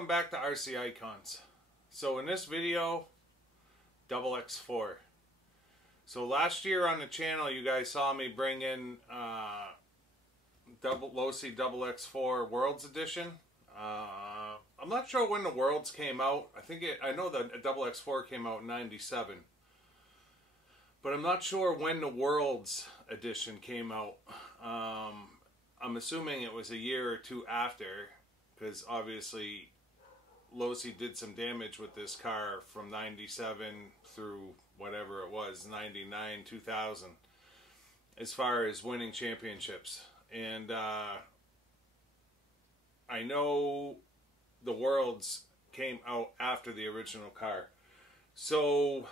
welcome back to RC Icons. So in this video, XX4. So last year on the channel you guys saw me bring in Losi XX4 Worlds Edition. I'm not sure when the Worlds came out. I know the XX4 came out in '97. But I'm not sure when the Worlds Edition came out. I'm assuming it was a year or two after, because obviously Losi did some damage with this car from '97 through whatever it was, '99, 2000, as far as winning championships. And I know the Worlds came out after the original car. So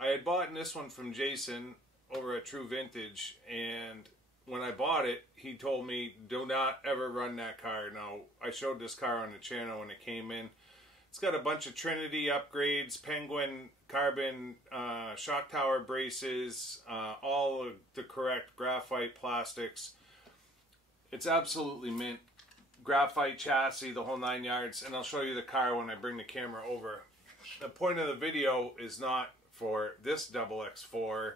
I had bought this one from Jason over at True Vintage, and when I bought it, he told me, do not ever run that car. Now, I showed this car on the channel when it came in. It's got a bunch of Trinity upgrades, Penguin carbon shock tower braces, all of the correct graphite plastics. It's absolutely mint. Graphite chassis, the whole 9 yards, and I'll show you the car when I bring the camera over. The point of the video is not for this XX4,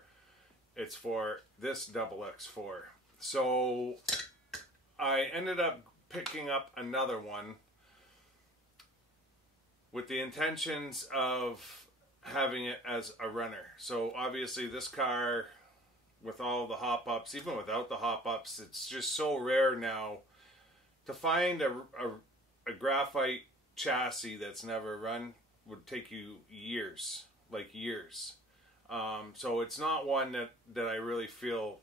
it's for this XX4. So I ended up picking up another one with the intentions of having it as a runner. So obviously this car, with all the hop-ups, even without the hop-ups, it's just so rare now to find a graphite chassis that's never run. Would take you years, like years. So it's not one that I really feel,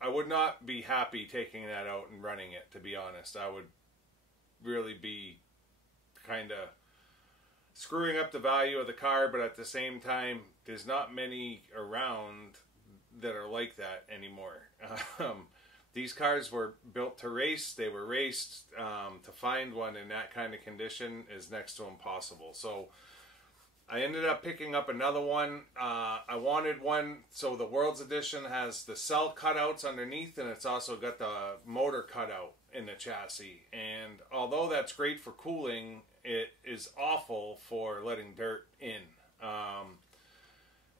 I would not be happy taking that out and running it, to be honest. I would really be kind of screwing up the value of the car, but at the same time, there's not many around that are like that anymore. These cars were built to race. They were raced. To find one in that kind of condition is next to impossible. So I ended up picking up another one. I wanted one, so the Worlds Edition has the cell cutouts underneath, and it's also got the motor cutout in the chassis. And although that's great for cooling, it is awful for letting dirt in.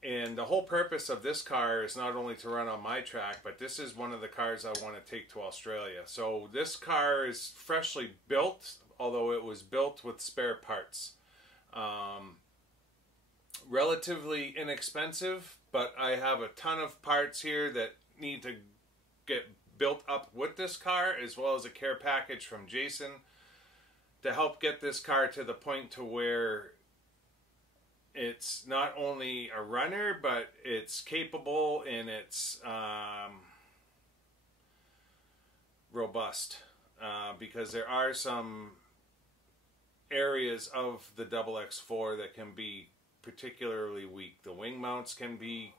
And the whole purpose of this car is not only to run on my track, but this is one of the cars I want to take to Australia. So this car is freshly built, although it was built with spare parts. Relatively inexpensive, but I have a ton of parts here that need to get built up with this car, as well as a care package from Jason to help get this car to the point to where it's not only a runner, but it's capable and it's robust, because there are some areas of the XX4 that can be particularly weak. The wing mounts can be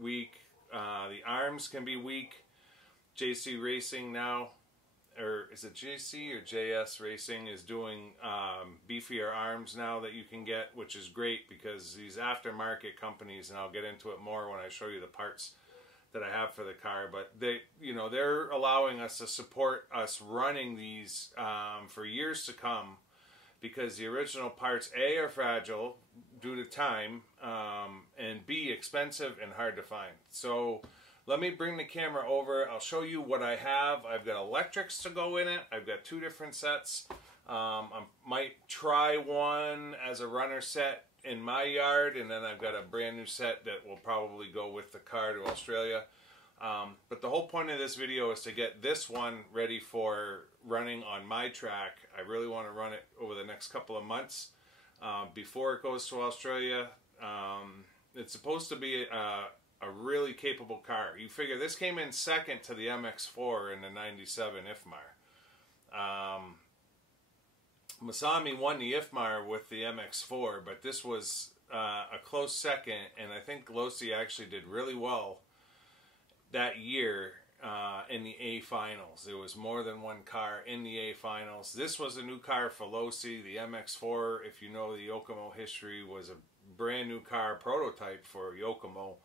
weak, the arms can be weak. JC Racing now, or is it JC or JS Racing, is doing beefier arms now that you can get, which is great because these aftermarket companies, and I'll get into it more when I show you the parts that I have for the car, but they're allowing us to support us running these for years to come, because the original parts, A, are fragile due to time, and B, expensive and hard to find. So let me bring the camera over. I'll show you what I have. I've got electrics to go in it. I've got 2 different sets. I might try one as a runner set in my yard, and then I've got a brand new set that will probably go with the car to Australia. But the whole point of this video is to get this one ready for running on my track. I really want to run it over the next couple of months before it goes to Australia. It's supposed to be a really capable car. You figure this came in second to the MX4 in the '97 IFMAR. Masami won the IFMAR with the MX4, but this was a close second, and I think Losi actually did really well that year in the A finals. There was more than one car in the A finals. This was a new car for Losi. The MX4, if you know the Yokomo history, was a brand new car prototype for Yokomo.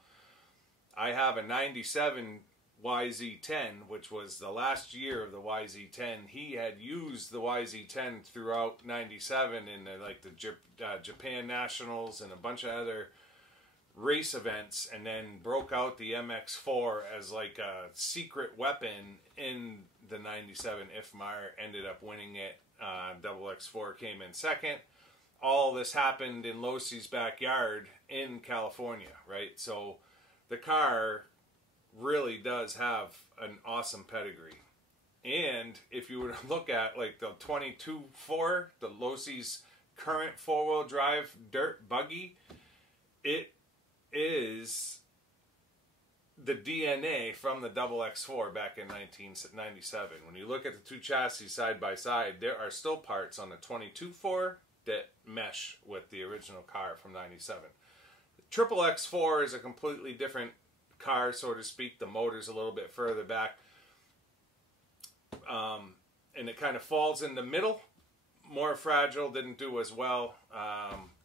I have a '97 YZ10, which was the last year of the YZ10. He had used the YZ10 throughout '97 in like the Japan Nationals and a bunch of other race events, and then broke out the MX4 as like a secret weapon in the '97 IFMAR. Ended up winning it. XX4 came in second. All this happened in Losi's backyard in California, right? So the car really does have an awesome pedigree. And if you were to look at like the 22.4, the Losi's current four-wheel drive dirt buggy, it is the DNA from the XX4 back in 1997. When you look at the two chassis side by side, there are still parts on the 22.4 that mesh with the original car from '97. The XX4 is a completely different car, so to speak. The motor's a little bit further back, and it kind of falls in the middle. More fragile, didn't do as well.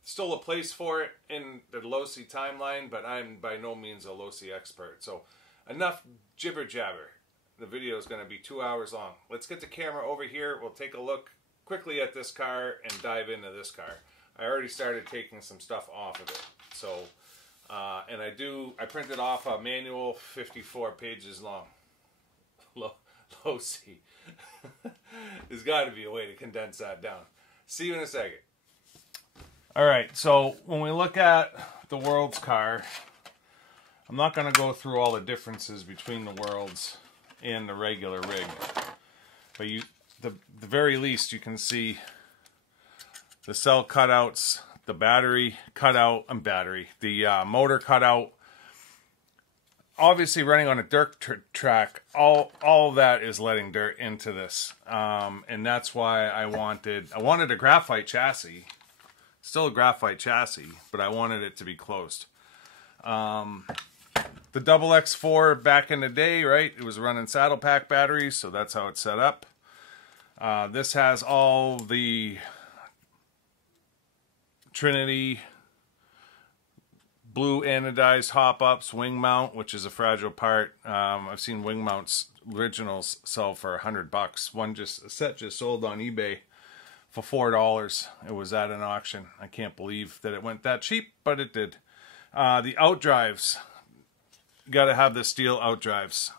Still a place for it in the Losi timeline, but I'm by no means a Losi expert. So enough jibber jabber. The video is going to be 2 hours long. Let's get the camera over here. We'll take a look quickly at this car and dive into this car. I already started taking some stuff off of it. So, and I printed off a manual 54 pages long. Losi. There's got to be a way to condense that down. See you in a second. Alright, so when we look at the Worlds car, I'm not going to go through all the differences between the Worlds and the regular rig. But the very least, you can see the cell cutouts, the battery cutout, the motor cutout. Obviously, running on a dirt track, all of that is letting dirt into this, and that's why I wanted a graphite chassis, still a graphite chassis, but I wanted it to be closed. The XX4 back in the day, right? It was running saddle pack batteries, so that's how it's set up. This has all the Trinity blue anodized hop-ups, wing mount, which is a fragile part. I've seen wing mounts originals sell for $100. A set just sold on eBay for $4. It was at an auction. I can't believe that it went that cheap, but it did. The outdrives, got to have the steel outdrives.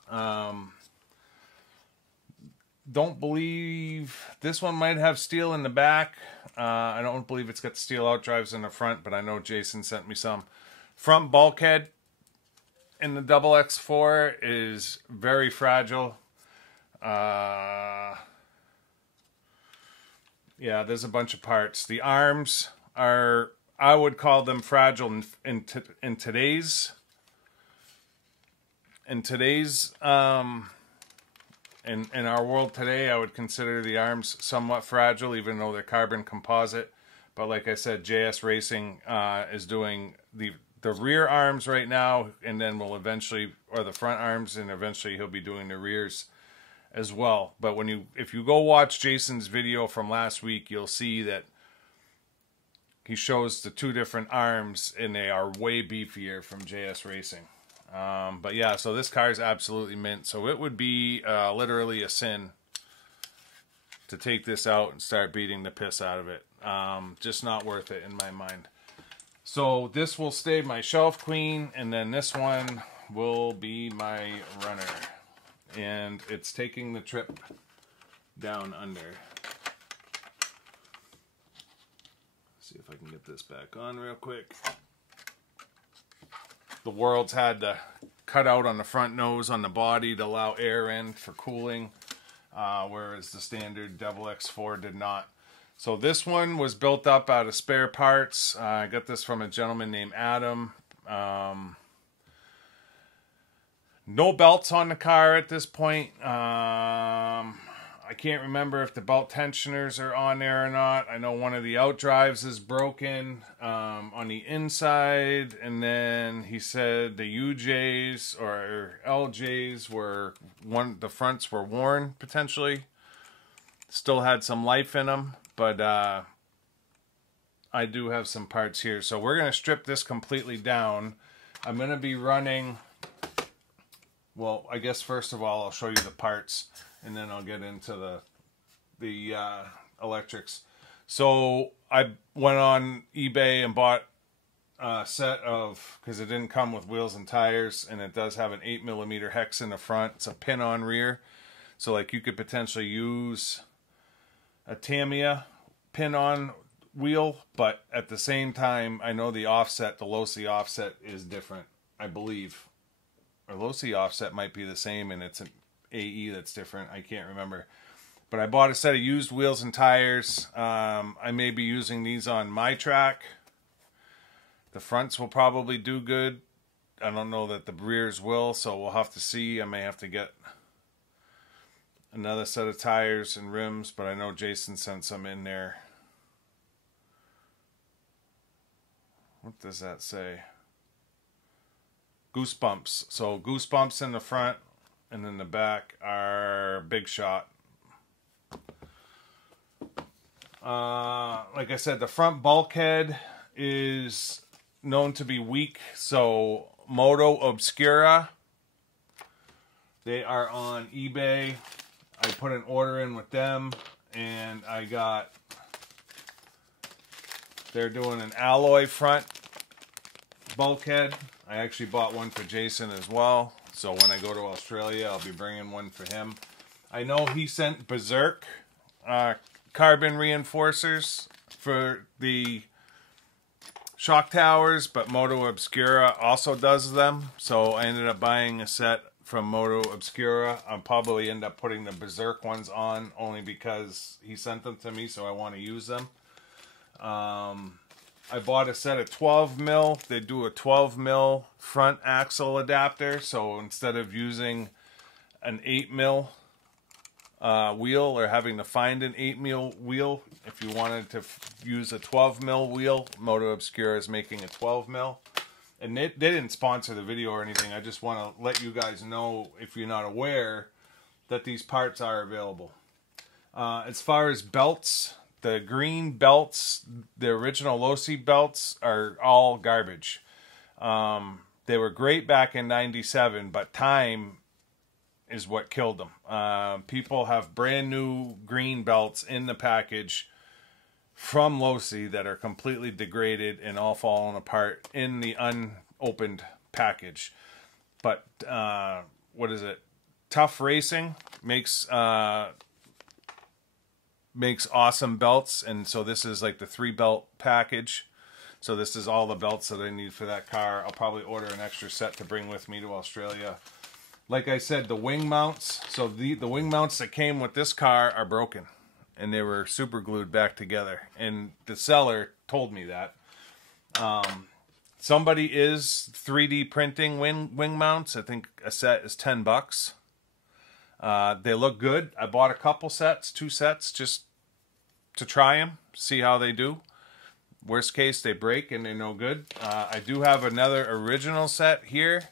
Don't believe this one might have steel in the back. I don't believe it's got steel outdrives in the front, but I know Jason sent me some. Front bulkhead in the XX4 is very fragile. Yeah, there's a bunch of parts. The arms are, I would call them fragile in today's in our world today. I would consider the arms somewhat fragile, even though they're carbon composite. But like I said, JS Racing is doing the rear arms right now, and then will eventually, or the front arms, and eventually he'll be doing the rears as well. But if you go watch Jason's video from last week, you'll see that he shows the two different arms, and they are way beefier from JS Racing. But yeah, so this car is absolutely mint. So it would be literally a sin to take this out and start beating the piss out of it. Just not worth it in my mind. So this will stay my shelf queen, and then this one will be my runner. And it's taking the trip down under. See if I can get this back on real quick. The Worlds had the cutout on the front nose on the body to allow air in for cooling, whereas the standard XX4 did not. So this one was built up out of spare parts. I got this from a gentleman named Adam. No belts on the car at this point. I can't remember if the belt tensioners are on there or not. I know one of the outdrives is broken on the inside. And then he said the UJs or LJs were, the fronts were worn potentially. Still had some life in them. But I do have some parts here. So we're going to strip this completely down. I'm going to be running well, I guess first of all, I'll show you the parts, and then I'll get into the electrics. So I went on eBay and bought a set of, because it didn't come with wheels and tires, and it does have an 8mm hex in the front. It's a pin-on rear. So like you could potentially use a Tamiya pin-on wheel, but at the same time, I know the offset, the Losi offset is different, I believe. Or Losi offset might be the same, and it's an AE that's different. I can't remember. But I bought a set of used wheels and tires. I may be using these on my track. The fronts will probably do good. I don't know that the rears will, so we'll have to see. I may have to get another set of tires and rims, but I know Jason sent some in there. What does that say? Goosebumps. So Goosebumps in the front, and then the back are Big Shot. Like I said, the front bulkhead is known to be weak, so Moto Obscura, they are on eBay. I put an order in with them, and I got, they're doing an alloy front bulkhead. I actually bought one for Jason as well, so when I go to Australia, I'll be bringing one for him. I know he sent Berserk carbon reinforcers for the shock towers, but Moto Obscura also does them, so I ended up buying a set from Moto Obscura. I'll probably end up putting the Berserk ones on only because he sent them to me, so I want to use them. I bought a set of 12mm. They do a 12mm front axle adapter, so instead of using an 8mm wheel or having to find an 8mm wheel, if you wanted to use a 12mm wheel, Moto Obscura is making a 12mm. And they didn't sponsor the video or anything. I just want to let you guys know, if you're not aware, that these parts are available. As far as belts, the green belts, the original Losi belts, are all garbage. They were great back in '97, but time is what killed them. People have brand new green belts in the package from Losi that are completely degraded and all falling apart in the unopened package. But what is it? Tough Racing makes awesome belts, and so this is like the 3-belt package. So this is all the belts that I need for that car. I'll probably order an extra set to bring with me to Australia. Like I said, the wing mounts. So the wing mounts that came with this car are broken, and they were super glued back together. And the seller told me that. Somebody is 3D printing wing mounts. I think a set is $10. They look good. I bought a couple sets, 2 sets, just to try them, see how they do. Worst case, they break and they're no good. I do have another original set here.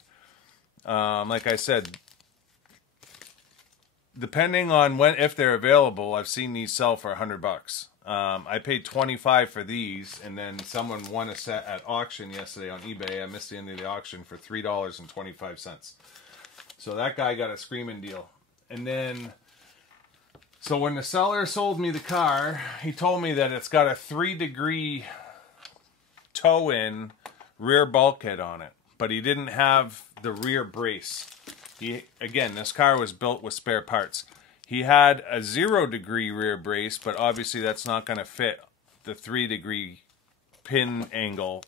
Like I said, depending on if they're available, I've seen these sell for $100. I paid $25 for these, and then someone won a set at auction yesterday on eBay. I missed the end of the auction for $3.25. So that guy got a screaming deal. And then, so when the seller sold me the car, he told me that it's got a 3-degree toe-in rear bulkhead on it, but he didn't have the rear brace. Again, this car was built with spare parts. He had a 0-degree rear brace, but obviously that's not going to fit the 3-degree pin angle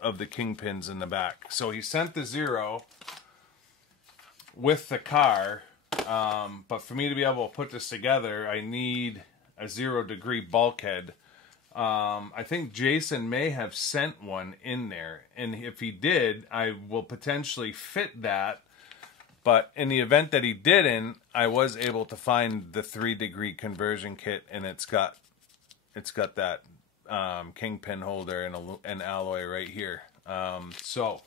of the kingpins in the back. So he sent the 0 with the car, but for me to be able to put this together, I need a 0-degree bulkhead. I think Jason may have sent one in there, and if he did, I will potentially fit that. But in the event that he didn't, I was able to find the 3-degree conversion kit, and it's got that kingpin holder and an alloy right here. So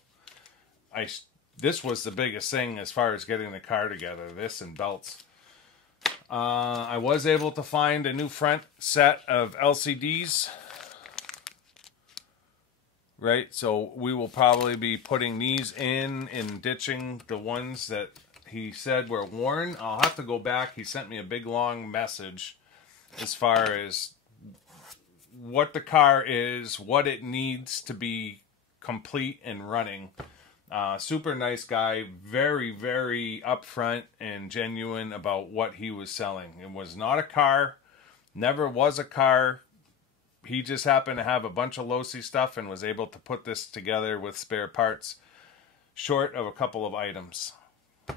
this was the biggest thing as far as getting the car together. This and belts. I was able to find a new front set of LCDs. right? So we will probably be putting these in and ditching the ones that he said were worn. I'll have to go back. He sent me a big long message as far as what the car is, what it needs to be complete and running. Super nice guy, very, very upfront and genuine about what he was selling. It was not a car, never was a car. He just happened to have a bunch of Losi stuff and was able to put this together with spare parts, short of a couple of items.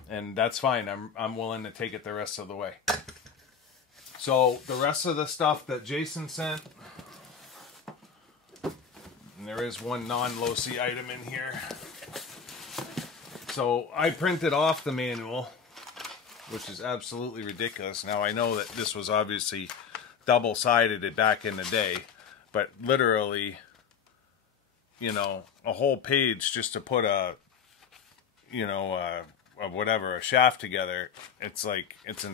And that's fine. I'm willing to take it the rest of the way. So the rest of the stuff that Jason sent, and there is one non-Losi item in here. So I printed off the manual, which is absolutely ridiculous. Now I know that this was obviously double-sided back in the day, but literally, you know, a whole page just to put a, you know, a shaft together. It's like, it's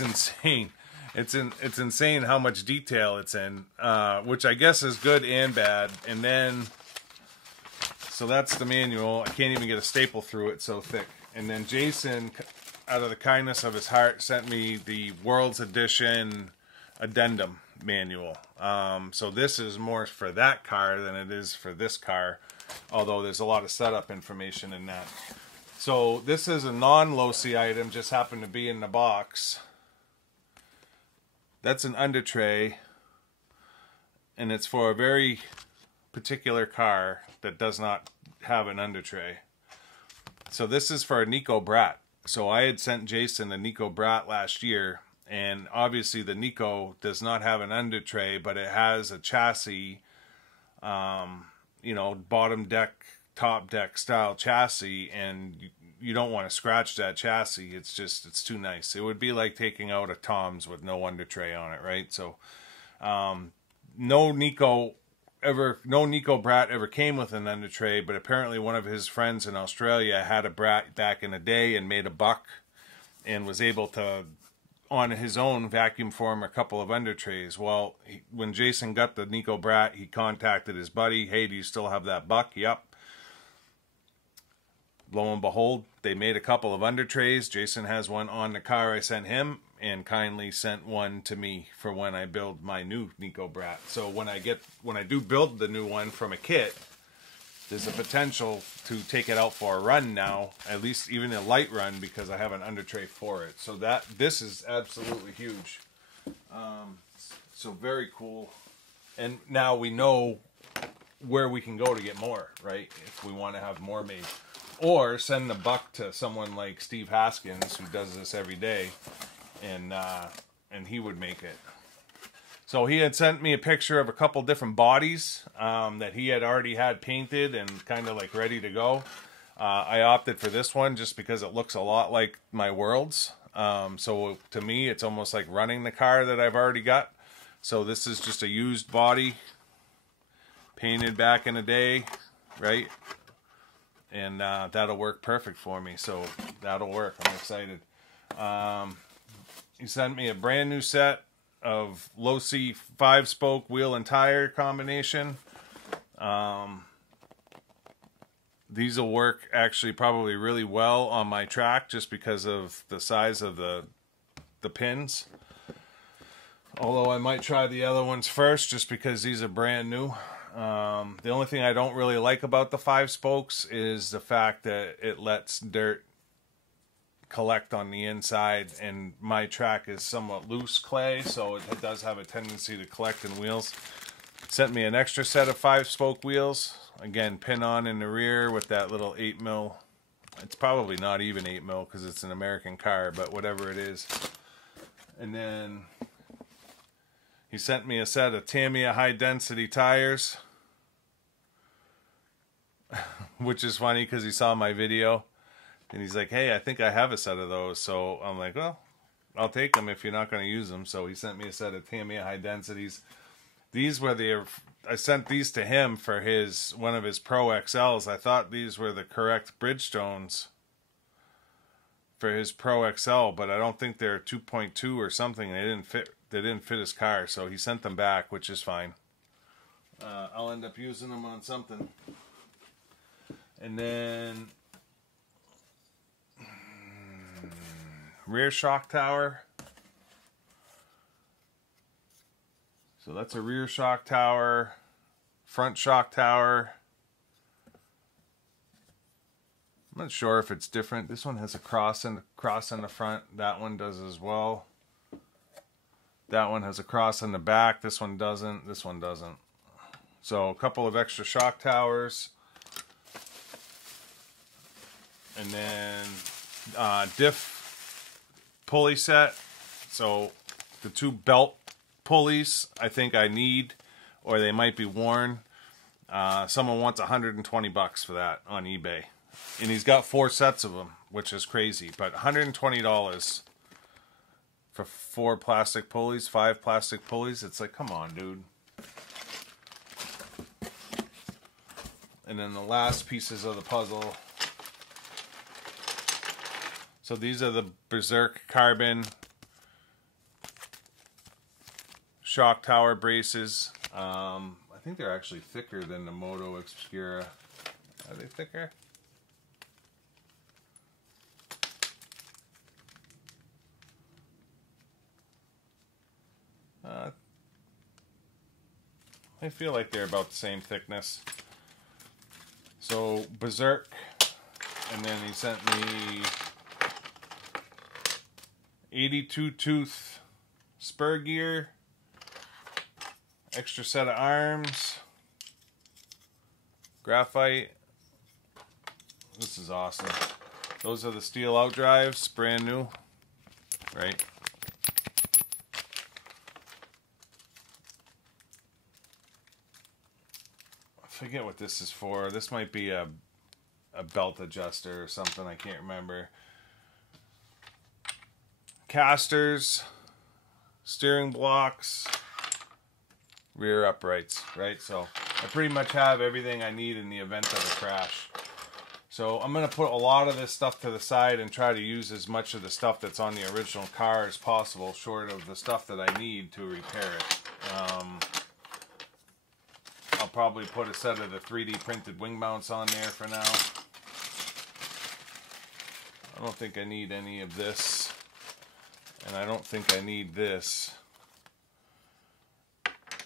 insane. It's insane how much detail it's in, which I guess is good and bad. And then, so that's the manual. I can't even get a staple through it, so thick. And then Jason, out of the kindness of his heart, sent me the World's Edition addendum manual. So this is more for that car than it is for this car, although there's a lot of setup information in that. So this is a non-Losi item, just happened to be in the box. That's an under tray, and it's for a very particular car that does not have an under tray. So this is for a Nico Brat. So I had sent Jason a Nico Brat last year, and obviously the Nico does not have an under tray, but it has a chassis, you know, bottom deck, top deck style chassis, and you don't want to scratch that chassis. It's just, it's too nice. It would be like taking out a Tom's with no under tray on it, right? So no Nico Brat ever came with an under tray, but apparently one of his friends in Australia had a Brat back in the day and made a buck and was able to, on his own, vacuum form a couple of under trays. Well, when Jason got the Nico Brat, he contacted his buddy. Hey, do you still have that buck? Yep. Lo and behold, they made a couple of under trays. Jason has one on the car I sent him, and kindly sent one to me for when I build my new Nico Brat. So when I do build the new one from a kit, there's a potential to take it out for a run now, at least even a light run, because I have an under tray for it. So this is absolutely huge. So very cool. And now we know where we can go to get more, right? If we want to have more made. Or send the buck to someone like Steve Haskins, who does this every day, and he would make it. So he had sent me a picture of a couple different bodies that he had already had painted and kind of like ready to go. I opted for this one just because it looks a lot like my Worlds. So to me, it's almost like running the car that I've already got. So this is just a used body, painted back in the day, right? And that'll work perfect for me. So that'll work. I'm excited. He sent me a brand new set of Losi 5-spoke wheel and tire combination. These will work actually probably really well on my track just because of the size of the pins. Although I might try the other ones first just because these are brand new. The only thing I don't really like about the 5 spokes is the fact that it lets dirt collect on the inside, and my track is somewhat loose clay, so it does have a tendency to collect in wheels. Sent me an extra set of 5-spoke wheels, again pin on in the rear with that little 8mm. It's probably not even 8mm because it's an American car, but whatever it is. And then he sent me a set of Tamiya high density tires, which is funny because he saw my video and he's like, hey, I think I have a set of those. So I'm like, well, I'll take them if you're not going to use them. So he sent me a set of Tamiya high densities. These were I sent these to him for one of his Pro XLs. I thought these were the correct Bridgestones for his Pro XL, but I don't think they're 2.2 or something. They didn't fit his car, so he sent them back, which is fine. I'll end up using them on something. And then rear shock tower. So that's a rear shock tower, front shock tower. I'm not sure if it's different. This one has a cross in the front. That one does as well. That one has a cross in the back. This one doesn't. This one doesn't. So a couple of extra shock towers. And then diff pulley set. So the two belt pulleys I think I need, or they might be worn. Someone wants $120 for that on eBay. And he's got 4 sets of them, which is crazy. But $120 for 4 plastic pulleys, 5 plastic pulleys. It's like, come on, dude. And then the last pieces of the puzzle. So these are the Berserk carbon shock tower braces. I think they're actually thicker than the Moto Obscura. Are they thicker? I feel like they're about the same thickness. So Berserk, and then he sent me 82 tooth spur gear, extra set of arms, graphite. This is awesome. Those are the steel out drives, brand new, right? I forget what this is for. This might be a belt adjuster or something. I can't remember. Casters, steering blocks, rear uprights, right? So I pretty much have everything I need in the event of a crash. So I'm going to put a lot of this stuff to the side and try to use as much of the stuff that's on the original car as possible, short of the stuff that I need to repair it. I'll probably put a set of the 3D printed wing mounts on there for now. I don't think I need any of this. And I don't think I need this.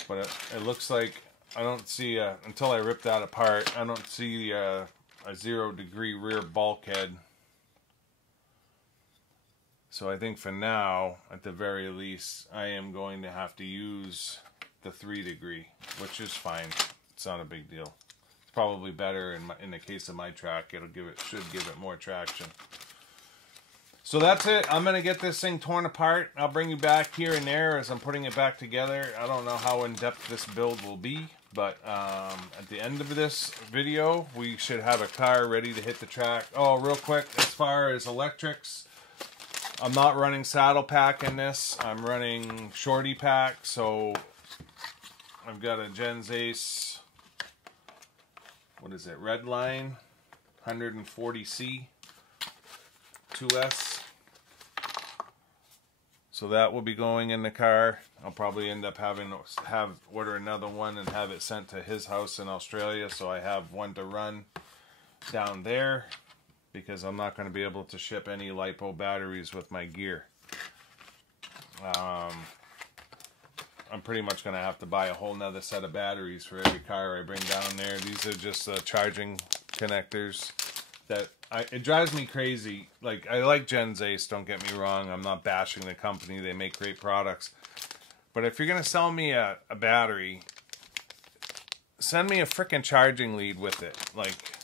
But it looks like I don't see, until I rip that apart, I don't see a 0-degree rear bulkhead. So I think for now, at the very least, I am going to have to use the 3-degree, which is fine. It's not a big deal. It's probably better in the case of my track. Should give it more traction. So that's it. I'm going to get this thing torn apart. I'll bring you back here and there as I'm putting it back together. I don't know how in-depth this build will be, but at the end of this video, we should have a car ready to hit the track. Oh, real quick, as far as electrics, I'm not running saddle pack in this. I'm running shorty pack, so I've got a Gens Ace, what is it, Redline 140C 2S. So that will be going in the car. I'll probably end up order another one and have it sent to his house in Australia, so I have one to run down there, because I'm not going to be able to ship any LiPo batteries with my gear. I'm pretty much going to have to buy a whole nother set of batteries for every car I bring down there. These are just charging connectors that it drives me crazy. Like, I like Gens Ace, don't get me wrong. I'm not bashing the company. They make great products. But if you're going to sell me a battery, send me a frickin' charging lead with it. Like,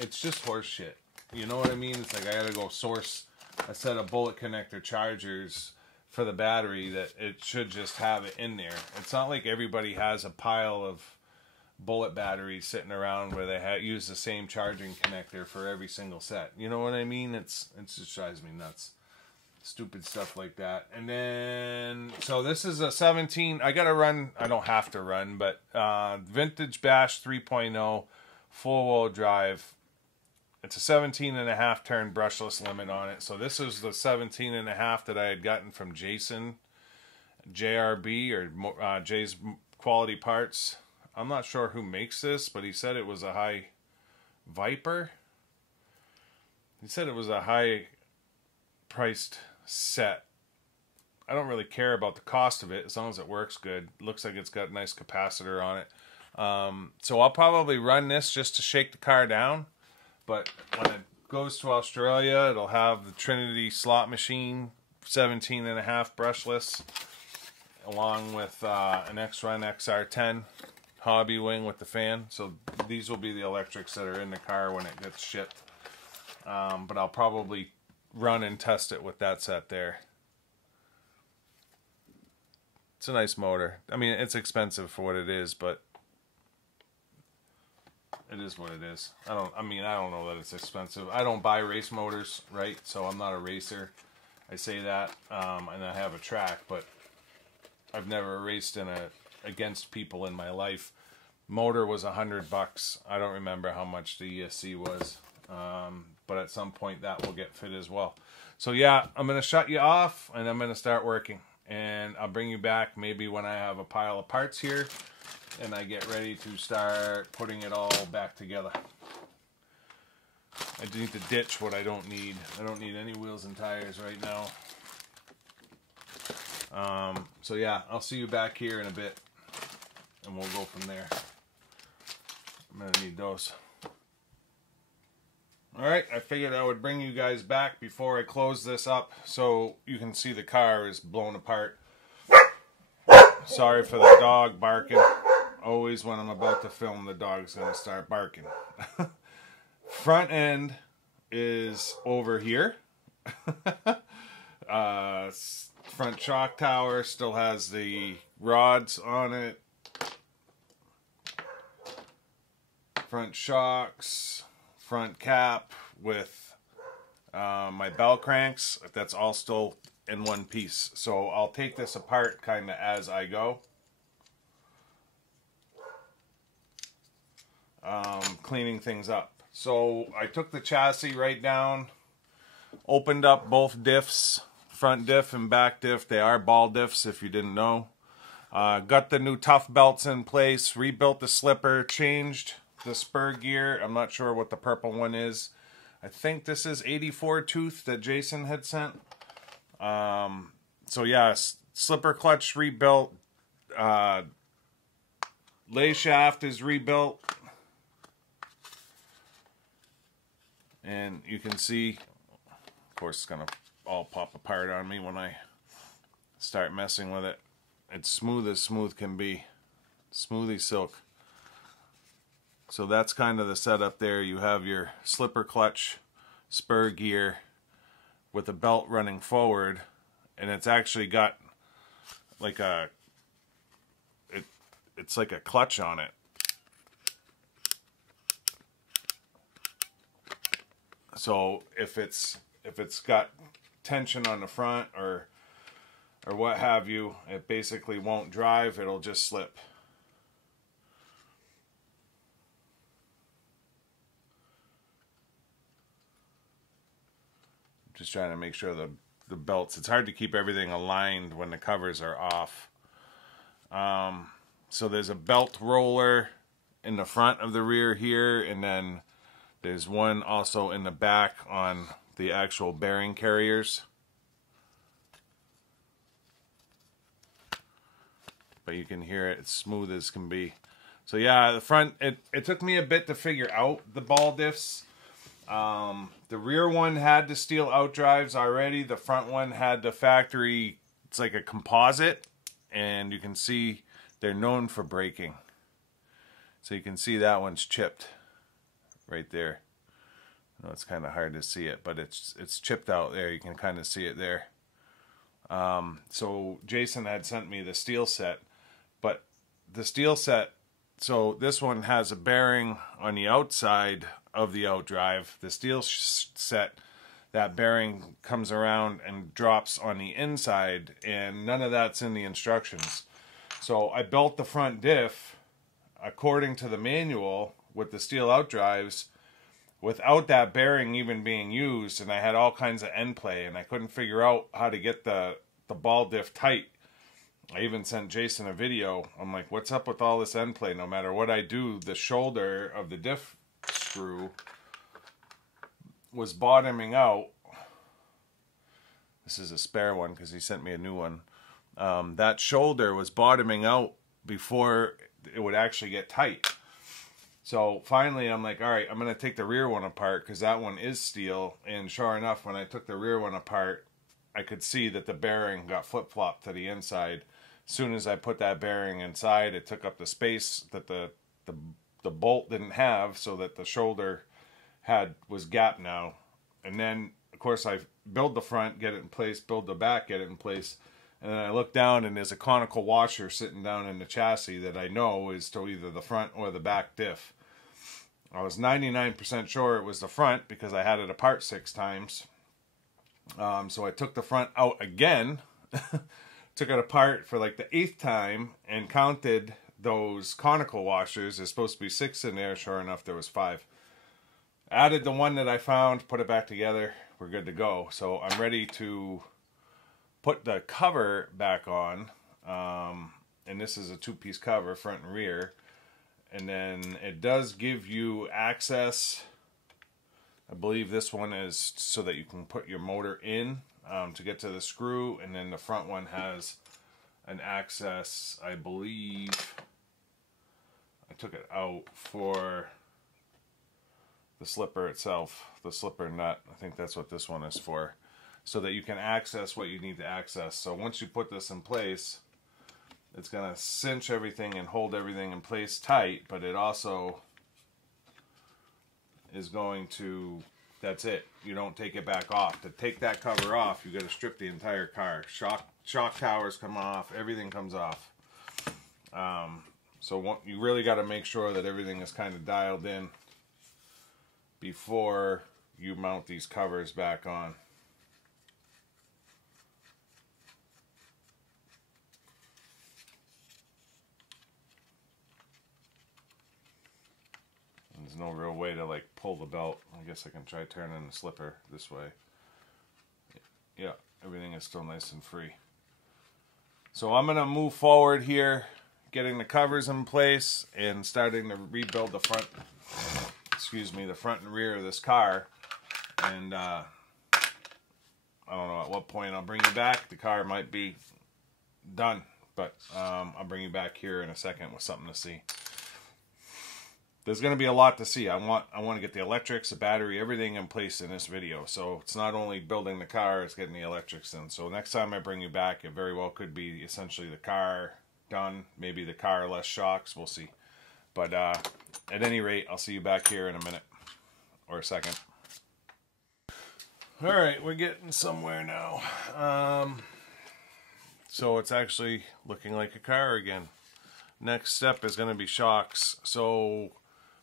it's just horse shit. You know what I mean? It's like I got to go source a set of bullet connector chargers for the battery that it should just have it in there. It's not like everybody has a pile of bullet batteries sitting around where they use the same charging connector for every single set. You know what I mean? It just drives me nuts. Stupid stuff like that. And then, so this is a 17, I gotta run, I don't have to run, but Vintage Bash 3.0 four-wheel drive. It's a 17.5 turn brushless limit on it. So this is the 17.5 that I had gotten from Jason, JRB, or Jay's Quality Parts. I'm not sure who makes this, but he said it was a high Viper. He said it was a high priced set. I don't really care about the cost of it as long as it works good. Looks like it's got a nice capacitor on it. So I'll probably run this just to shake the car down. But when it goes to Australia, it'll have the Trinity slot machine, 17.5 brushless, along with an X-Run XR10 hobby wing with the fan. So these will be the electrics that are in the car when it gets shipped. But I'll probably run and test it with that set there. It's a nice motor. I mean, it's expensive for what it is, but it is what it is. I don't know that it's expensive. I don't buy race motors, right? So I'm not a racer. I say that, and I have a track, but I've never raced against people in my life. Motor was $100. I don't remember how much the ESC was, but at some point that will get fit as well. So yeah, I'm gonna shut you off, and I'm gonna start working. And I'll bring you back maybe when I have a pile of parts here and I get ready to start putting it all back together. I need to ditch what I don't need. I don't need any wheels and tires right now. So yeah, I'll see you back here in a bit and we'll go from there. I'm gonna need those. Alright, I figured I would bring you guys back before I close this up so you can see the car is blown apart. Sorry for the dog barking. Always when I'm about to film, the dog's going to start barking. Front end is over here. Front shock tower still has the rods on it. Front shocks. Front cap with my bell cranks. That's all still in one piece. So I'll take this apart kind of as I go. Cleaning things up. So I took the chassis right down, opened up both diffs, front diff and back diff. They are ball diffs if you didn't know. Got the new tough belts in place, rebuilt the slipper, changed the spur gear. I'm not sure what the purple one is. I think this is 84 tooth that Jason had sent. So yeah, slipper clutch rebuilt. Lay shaft is rebuilt. And you can see, of course it's gonna all pop apart on me when I start messing with it. It's smooth as smooth can be. Smoothie silk. So that's kind of the setup there. You have your slipper clutch, spur gear with a belt running forward, and it's actually got like it's like a clutch on it. So if it's got tension on the front or what have you, it basically won't drive, it'll just slip. Just trying to make sure the belts, it's hard to keep everything aligned when the covers are off. So there's a belt roller in the front of the rear here, and then there's one also in the back on the actual bearing carriers. But you can hear it, it's smooth as can be. So yeah, the front, it took me a bit to figure out the ball diffs. The rear one had the steel outdrives already. The front one had the factory, it's like a composite, and you can see they're known for braking. So you can see that one's chipped right there. I know it's kind of hard to see it, but it's chipped out there. You can kind of see it there. So Jason had sent me the steel set, but the steel set, so this one has a bearing on the outside of the outdrive. The steel set, that bearing comes around and drops on the inside, and none of that's in the instructions. So I built the front diff according to the manual with the steel outdrives without that bearing even being used, and I had all kinds of end play, and I couldn't figure out how to get the ball diff tight. I even sent Jason a video. I'm like, what's up with all this end play? No matter what I do, the shoulder of the diff screw was bottoming out. This is a spare one because he sent me a new one. That shoulder was bottoming out before it would actually get tight. So finally I'm like, all right, I'm going to take the rear one apart because that one is steel. And sure enough, when I took the rear one apart, I could see that the bearing got flip-flopped to the inside. As soon as I put that bearing inside, it took up the space that the bolt didn't have, so that the shoulder was gapped now. And then, of course, I build the front, get it in place, build the back, get it in place. And then I look down and there's a conical washer sitting down in the chassis that I know is to either the front or the back diff. I was 99% sure it was the front because I had it apart 6 times. So I took the front out again, took it apart for like the 8th time and counted those conical washers. There's supposed to be 6 in there. Sure enough, there was 5. Added the one that I found, put it back together. We're good to go. So I'm ready to put the cover back on. And this is a 2-piece cover, front and rear. And then it does give you access. I believe this one is so that you can put your motor in to get to the screw. And then the front one has an access, I believe. I took it out for the slipper itself, the slipper nut. I think that's what this one is for. So that you can access what you need to access. So once you put this in place, it's going to cinch everything and hold everything in place tight, but it also is going to, that's it. You don't take it back off. To take that cover off, you got to strip the entire car. Shock towers come off, everything comes off. So you really got to make sure that everything is kind of dialed in before you mount these covers back on. There's no real way to like pull the belt. I guess I can try turning the slipper this way. Yeah, everything is still nice and free. So I'm going to move forward here, getting the covers in place and starting to rebuild the front, the front and rear of this car. And I don't know at what point I'll bring you back. The car might be done, but I'll bring you back here in a second with something to see. There's going to be a lot to see. I want to get the electrics, the battery, everything in place in this video. So it's not only building the car, it's getting the electrics in. So next time I bring you back, it very well could be essentially the car done. Maybe the car less shocks. We'll see. But at any rate, I'll see you back here in a minute or a second. All right, we're getting somewhere now. So it's actually looking like a car again. Next step is going to be shocks. So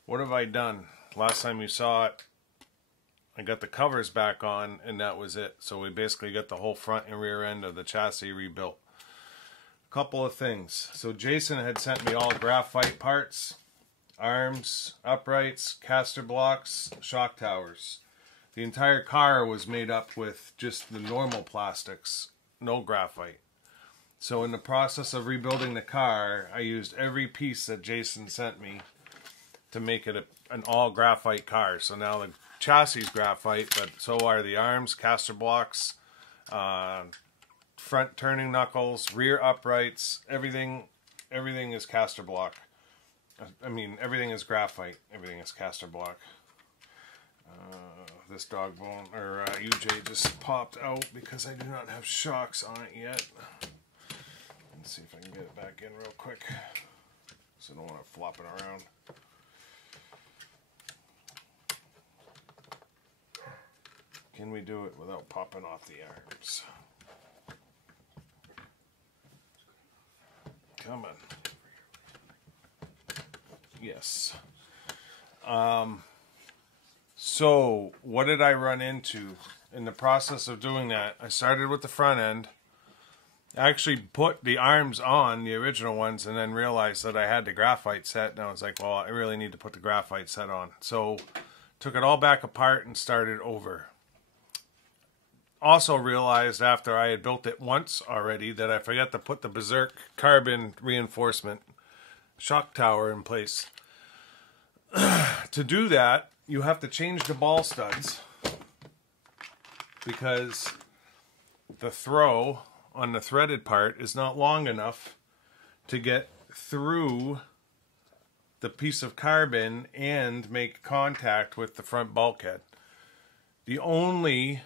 what have I done? Last time you saw it, I got the covers back on and that was it. So we basically got the whole front and rear end of the chassis rebuilt. A couple of things. So Jason had sent me all graphite parts, arms, uprights, caster blocks, shock towers. The entire car was made up with just the normal plastics, no graphite. So in the process of rebuilding the car, I used every piece that Jason sent me to make it an all graphite car. So now the chassis is graphite, but so are the arms, caster blocks, front turning knuckles, rear uprights, everything is caster block. I mean, everything is graphite, everything is caster block. This dog bone, or UJ just popped out because I do not have shocks on it yet. Let's see if I can get it back in real quick, so I don't want to flop it around. Can we do it without popping off the arms? Come on. Yes. So what did I run into in the process of doing that? I started with the front end. I actually put the arms on, the original ones, and then realized that I had the graphite set, and I was like, well, I really need to put the graphite set on. So took it all back apart and started over. also realized after I had built it once already that I forgot to put the Berserk carbon reinforcement shock tower in place. To do that, you have to change the ball studs because the throw on the threaded part is not long enough to get through the piece of carbon and make contact with the front bulkhead. The only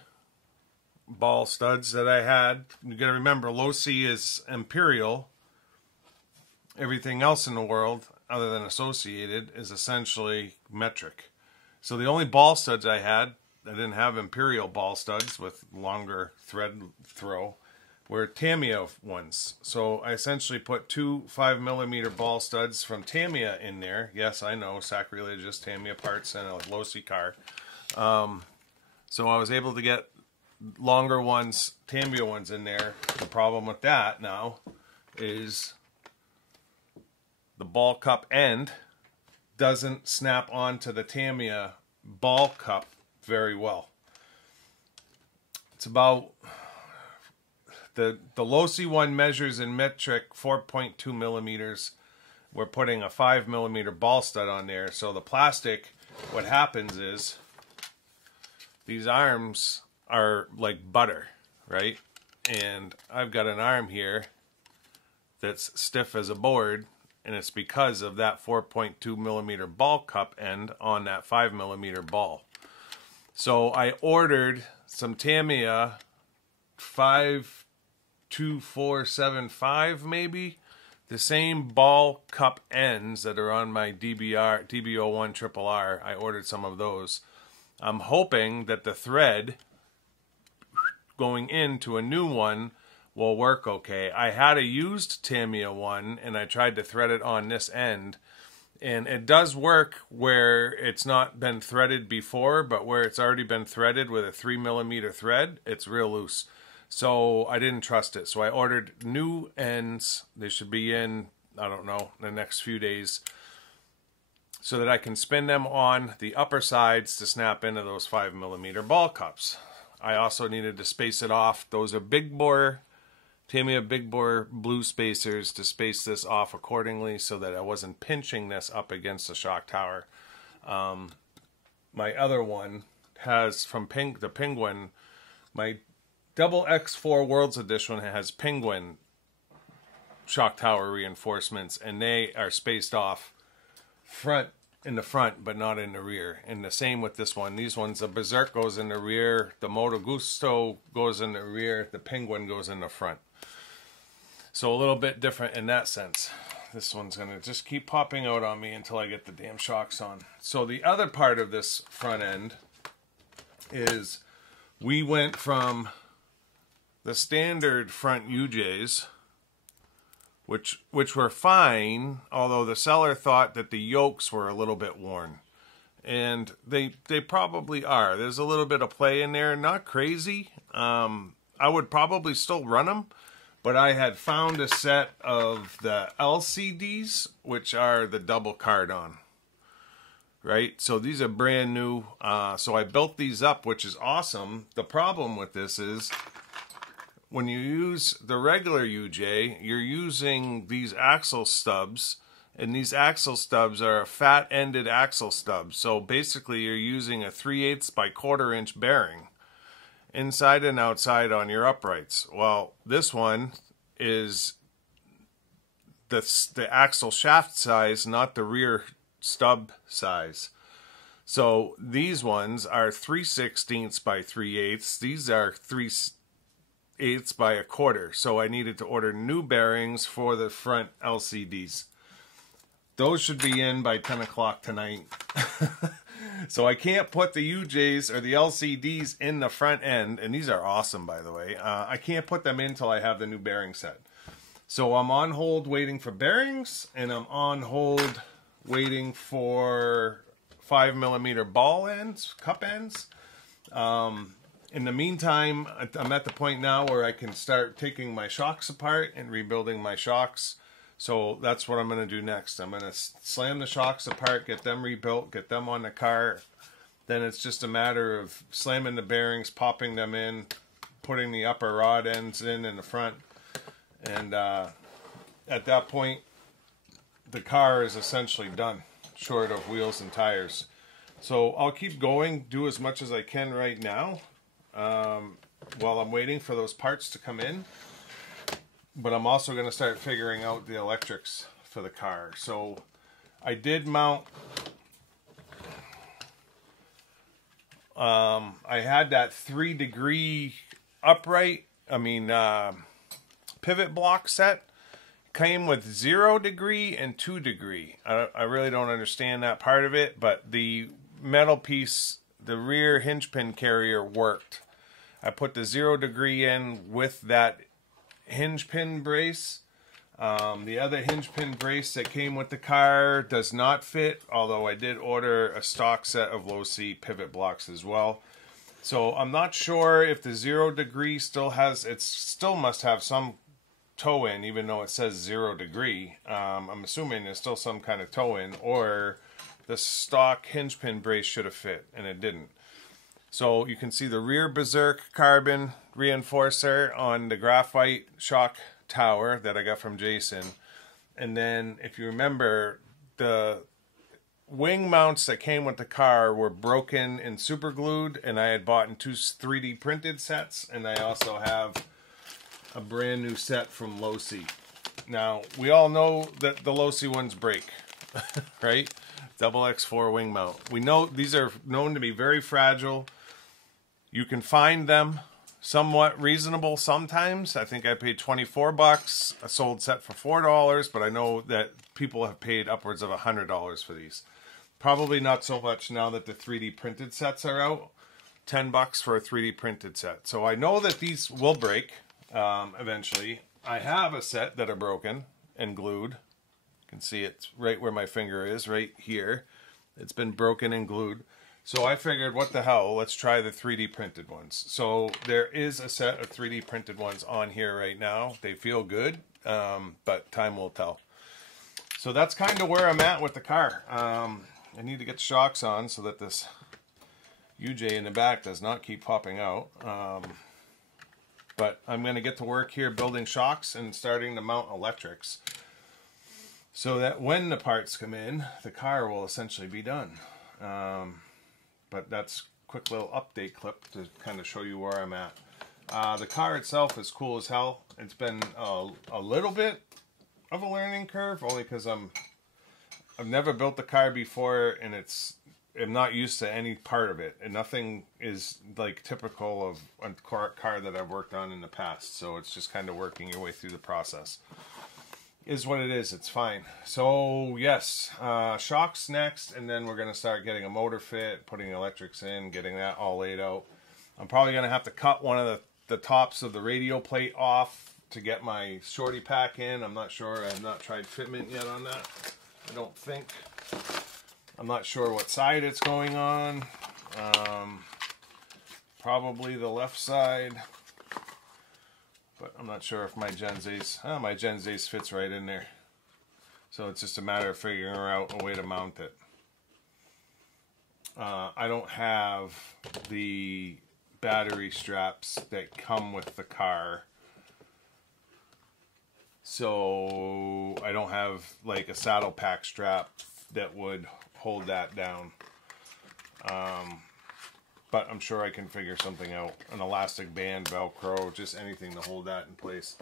ball studs that I had, you gotta remember, Losi is Imperial. Everything else in the world, other than Associated, is essentially metric. So the only ball studs I had, I didn't have Imperial ball studs with longer thread throw, were Tamiya ones. So I essentially put two 5mm ball studs from Tamiya in there. Yes, I know, sacrilegious Tamiya parts and a Losi car. So I was able to get longer ones, Tamiya ones in there. The problem with that now is the ball cup end doesn't snap onto the Tamiya ball cup very well. It's about, the Losi one measures in metric 4.2 millimeters. We're putting a 5mm ball stud on there. So the plastic, what happens is these arms are like butter, right? And I've got an arm here that's stiff as a board, and it's because of that 4.2mm ball cup end on that 5mm ball. So I ordered some Tamiya 52475 maybe, the same ball cup ends that are on my DB01 Triple R. I ordered some of those. I'm hoping that the thread going into a new one will work okay. I had a used Tamiya one and I tried to thread it on this end, and it does work where it's not been threaded before, but where it's already been threaded with a 3mm thread, it's real loose. So I didn't trust it. So I ordered new ends. They should be in, I don't know, the next few days, so that I can spin them on the upper sides to snap into those 5mm ball cups. I also needed to space it off. Those are big bore, Tamiya big bore blue spacers to space this off accordingly so that I wasn't pinching this up against the shock tower. My other one has from the Penguin, my XX4 Worlds Edition has Penguin shock tower reinforcements, and they are spaced off in the front but not in the rear. And the same with this one. These ones, the Berserk goes in the rear, the Moto Gusto goes in the rear, the Penguin goes in the front. So a little bit different in that sense. This one's gonna just keep popping out on me until I get the damn shocks on. So the other part of this front end is we went from the standard front UJs, which were fine, although the seller thought that the yokes were a little bit worn. And they probably are. There's a little bit of play in there, not crazy. I would probably still run them, but I had found a set of the LCDs, which are the double card-on, right? So these are brand new. So I built these up, which is awesome. The problem with this is when you use the regular UJ, you're using these axle stubs, and these axle stubs are a fat-ended axle stub. So basically you're using a 3/8 by 1/4 inch bearing inside and outside on your uprights. Well, this one is the axle shaft size, not the rear stub size. So these ones are 3/16 by 3/8. These are 3/8 by 1/4. So I needed to order new bearings for the front LCDs. Those should be in by 10 o'clock tonight. So I can't put the UJs or the LCDs in the front end, and these are awesome, by the way. I can't put them in until I have the new bearing set. So I'm on hold waiting for bearings, and I'm on hold waiting for 5mm ball ends, cup ends. In the meantime, I'm at the point now where I can start taking my shocks apart and rebuilding my shocks. So that's what I'm going to do next. I'm going to slam the shocks apart, get them rebuilt, get them on the car. Then it's just a matter of slamming the bearings, popping them in, putting the upper rod ends in the front. And at that point, the car is essentially done, short of wheels and tires. So I'll keep going, do as much as I can right now while I'm waiting for those parts to come in. But I'm also going to start figuring out the electrics for the car. So I did mount, I had that 3-degree upright, pivot block set. Came with 0 degree and 2 degree. I really don't understand that part of it, but the metal piece, the rear hinge pin carrier worked. I put the 0 degree in with that hinge pin brace. The other hinge pin brace that came with the car does not fit, although I did order a stock set of Losi pivot blocks as well. So I'm not sure if the 0 degree still has, it still must have some toe in, even though it says 0 degree. I'm assuming there's still some kind of toe in, or the stock hinge pin brace should have fit, and it didn't. So you can see the rear Berserk carbon reinforcer on the graphite shock tower that I got from Jason. And then, if you remember, the wing mounts that came with the car were broken and super glued, and I had bought in 2 3D printed sets, and I also have a brand new set from Losi. Now, we all know that the Losi ones break, right? XX4 wing mount. We know these are known to be very fragile. You can find them somewhat reasonable sometimes. I think I paid 24 bucks. A sold set for $4, but I know that people have paid upwards of $100 for these. Probably not so much now that the 3D printed sets are out. 10 bucks for a 3D printed set. So I know that these will break. Eventually. I have a set that are broken and glued. You can see it's right where my finger is, right here. It's been broken and glued. So I figured, what the hell, let's try the 3D printed ones. So there is a set of 3D printed ones on here right now. They feel good, but time will tell. So that's kind of where I'm at with the car. I need to get the shocks on so that this UJ in the back does not keep popping out. But I'm going to get to work here building shocks and starting to mount electrics, so that when the parts come in, the car will essentially be done. But that's a quick little update clip to kind of show you where I'm at. The car itself is cool as hell. It's been a little bit of a learning curve, only because I've never built the car before, and I'm not used to any part of it, and nothing is like typical of a car that I've worked on in the past. So it's just kind of working your way through the process. Is what it is. It's fine. So yes, shocks next, and then we're gonna start getting a motor fit, putting electrics in, getting that all laid out. I'm probably gonna have to cut one of the tops of the radio plate off to get my shorty pack in. I'm not sure. I've not tried fitment yet on that. I don't think. I'm not sure what side it's going on. Probably the left side. But I'm not sure if my Gen Z's... Oh, my Gen Z's fits right in there. So it's just a matter of figuring out a way to mount it. I don't have the battery straps that come with the car. So I don't have like a saddle pack strap that would hold that down. But I'm sure I can figure something out. An elastic band, Velcro, just anything to hold that in place.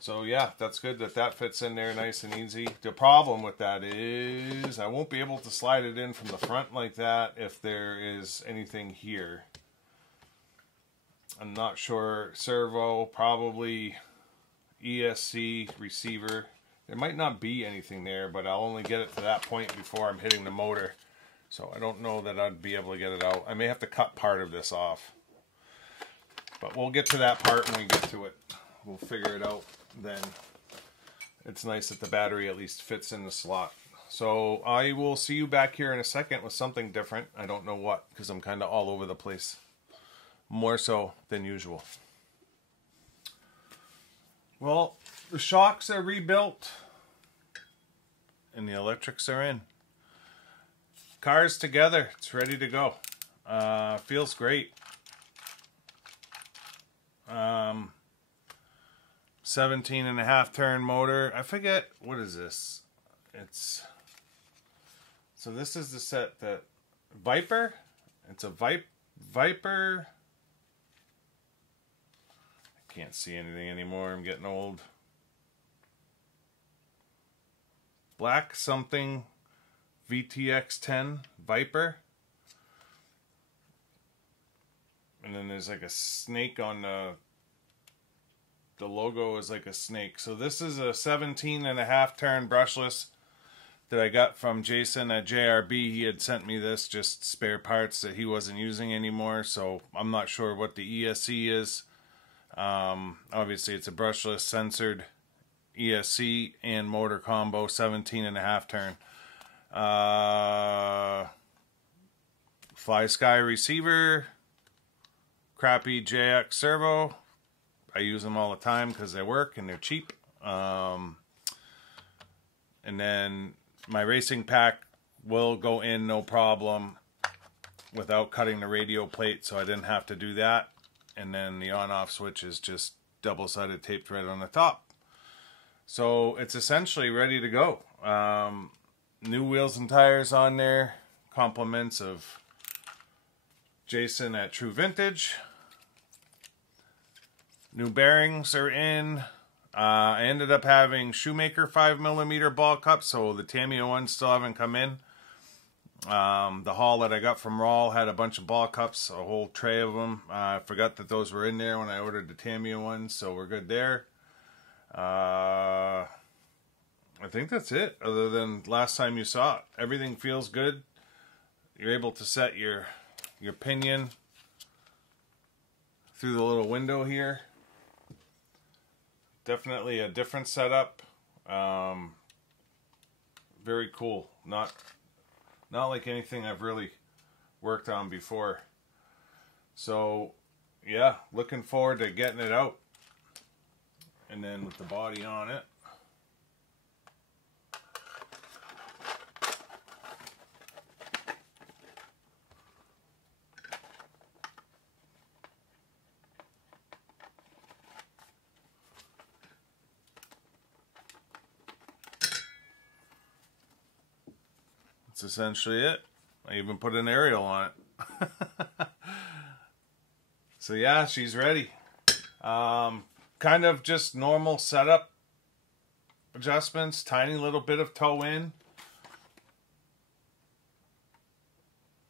So yeah, that's good that that fits in there nice and easy. The problem with that is I won't be able to slide it in from the front like that if there is anything here. I'm not sure. Servo, probably ESC receiver. There might not be anything there, but I'll only get it to that point before I'm hitting the motor. So I don't know that I'd be able to get it out. I may have to cut part of this off. But we'll get to that part when we get to it. We'll figure it out then. It's nice that the battery at least fits in the slot. So I will see you back here in a second with something different. I don't know what, because I'm kind of all over the place. More so than usual. Well, the shocks are rebuilt. And the electrics are in. Car's together. It's ready to go. Feels great. 17.5 turn motor. I forget, what is this? So this is the set that Viper. It's a Viper. I can't see anything anymore. I'm getting old. Black something VTX10 Viper. And then there's like a snake on the logo is like a snake. So this is a 17.5 turn brushless that I got from Jason at JRB. He had sent me this, just spare parts that he wasn't using anymore. So I'm not sure what the ESC is. Obviously it's a brushless censored ESC and motor combo, 17.5 turn. Fly Sky receiver, crappy JX servo. I use them all the time because they work and they're cheap. And then my racing pack will go in no problem without cutting the radio plate, so I didn't have to do that. And then the on-off switch is just double-sided tape thread on the top. So it's essentially ready to go. New wheels and tires on there. Compliments of Jason at True Vintage. New bearings are in. I ended up having Shoemaker 5mm ball cups, so the Tamiya ones still haven't come in. The haul that I got from Rawl had a bunch of ball cups, a whole tray of them. I forgot that those were in there when I ordered the Tamiya ones, so we're good there. I think that's it, other than last time you saw it. Everything feels good. You're able to set your pinion through the little window here. Definitely a different setup. Very cool. Not like anything I've really worked on before. So yeah, looking forward to getting it out. And then with the body on it. That's essentially it. I even put an aerial on it. So yeah, she's ready. Kind of just normal setup adjustments. Tiny little bit of toe in.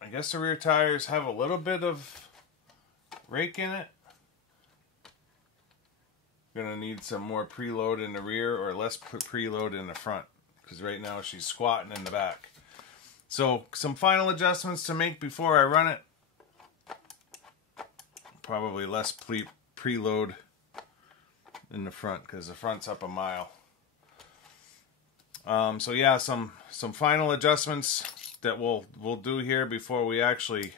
I guess the rear tires have a little bit of rake in it. Gonna need some more preload in the rear or less preload in the front, because right now she's squatting in the back. So some final adjustments to make before I run it. Probably less preload in the front because the front's up a mile. So yeah, some final adjustments that we'll do here before we actually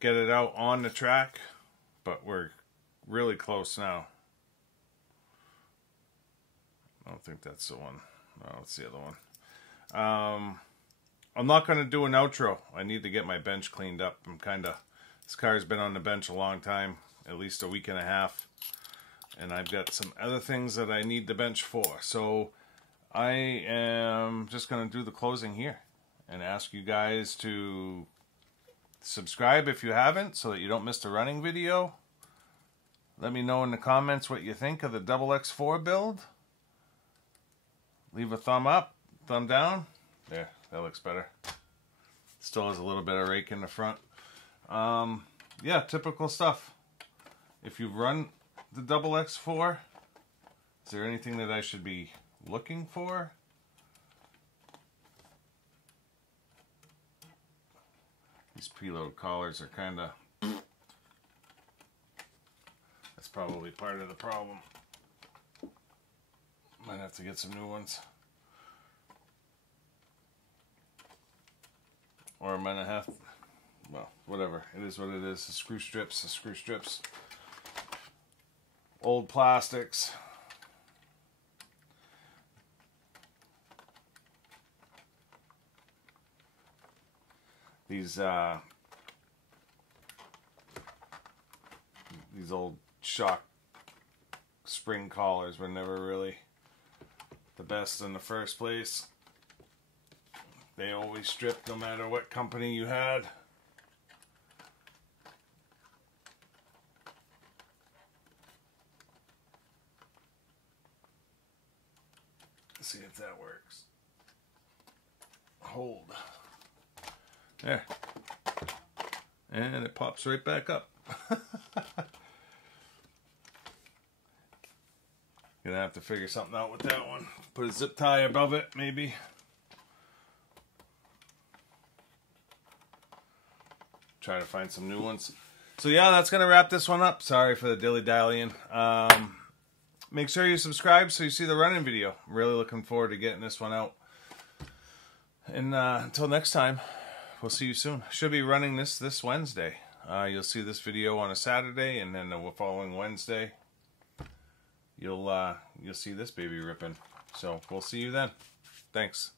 get it out on the track, but we're really close now. I don't think that's the one. No, it's the other one. I'm not going to do an outro. I need to get my bench cleaned up. This car's been on the bench a long time, at least a week and a half. And I've got some other things that I need the bench for. So I am just going to do the closing here and ask you guys to subscribe if you haven't, so that you don't miss the running video. Let me know in the comments what you think of the XX4 build. Leave a thumb up, thumb down. There, that looks better. Still has a little bit of rake in the front. Yeah, typical stuff. If you run the XX4, is there anything that I should be looking for? These preload collars are kind of... That's probably part of the problem. Might have to get some new ones. Or I'm gonna have, well, whatever. It is what it is. The screw strips. Old plastics. These old shock spring collars were never really the best in the first place. They always stripped no matter what company you had. Let's see if that works. Hold. There. And it pops right back up. Gonna have to figure something out with that one. Put a zip tie above it, maybe. Try to find some new ones. So yeah, that's gonna wrap this one up. Sorry for the dilly-dallying. Make sure you subscribe so you see the running video. I'm really looking forward to getting this one out. And until next time, we'll see you soon. Should be running this Wednesday. You'll see this video on a Saturday, and then the following Wednesday, you'll see this baby ripping. So we'll see you then. Thanks.